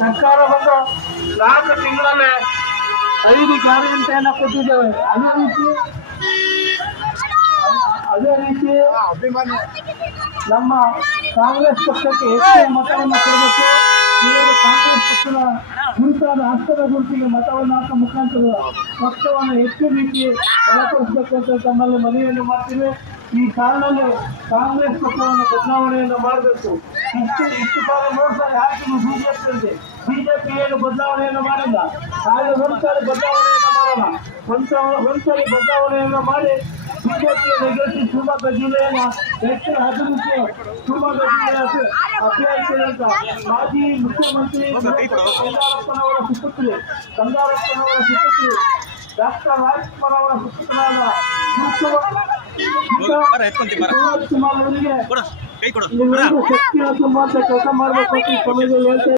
ಸರ್ಕಾರ ಬಂದು 4 ತಿಂಗಳಲ್ಲೇ 5 ಗ್ಯಾರಂಟಿಯನ್ನು ಕೊಟ್ಟಿದ್ದೇವೆ. ಅದೇ ರೀತಿ ನಮ್ಮ ಕಾಂಗ್ರೆಸ್ ಪಕ್ಷಕ್ಕೆ ಹೆಚ್ಚಿನ ಮತವನ್ನು ಕೊಡಬೇಕು. ಇವರು ಕಾಂಗ್ರೆಸ್ ಪಕ್ಷದ ಗುರುತಾದ ಹಸ್ತದ ಗುರುತಿಗೆ ಮತವನ್ನು ಹಾಕುವ ಮುಖಾಂತರ ಪಕ್ಷವನ್ನು ಹೆಚ್ಚು ರೀತಿ ಬಲಪಡಿಸಬೇಕು ಅಂತ ತಮ್ಮಲ್ಲಿ ಮನವಿಯನ್ನು ಮಾಡ್ತೀವಿ. ಈ ಕಾರಣದಲ್ಲಿ ಕಾಂಗ್ರೆಸ್ ಪಕ್ಷವನ್ನು ಬದಲಾವಣೆಯನ್ನು ಮಾಡಬೇಕು. ಇಷ್ಟು ಬಾರಿ 3 ಸಾರಿ ಹಾಕಿದ್ರು ಬಿಜೆಪಿ. ಬಿಜೆಪಿ ಏನು ಬದಲಾವಣೆಯನ್ನು ಮಾಡಿಲ್ಲ. ಹಾಗೆ ಒಂದ್ಸಾರಿ ಬದಲಾವಣೆಯನ್ನು ಮಾಡೋಣ. ಒಂದ್ಸರಿ ಬದಲಾವಣೆಯನ್ನು ಮಾಡಿ ಬಿಜೆಪಿಯನ್ನು ಗೆಲ್ಲಿಸಿ ಶಿವಮೊಗ್ಗ ಜಿಲ್ಲೆಯನ್ನು ಹೆಚ್ಚಿನ ಅಭಿವೃದ್ಧಿ ಶಿವಮೊಗ್ಗ ಜಿಲ್ಲೆಯ ಅಭ್ಯರ್ಥಿಯಾದಂತ ಮಾಜಿ ಮುಖ್ಯಮಂತ್ರಿ ಬಂಗಾರಪ್ಪನವರ ಸುಪುತ್ರಿ ಡಾಕ್ಟರ್ ರಾಜ್ಕುಮಾರ್ ಅವರ ಸುಪುತ್ರನಾದ ಶಿವಕುಮಾರ್ ಅವರಿಗೆ ಶಕ್ತಿಯ ತುಂಬುವಂತ ಕೆಲಸ ಮಾಡಬೇಕು ಅಂತ ಈ ಸಮಯದಲ್ಲಿ ಹೇಳ್ತೇವೆ.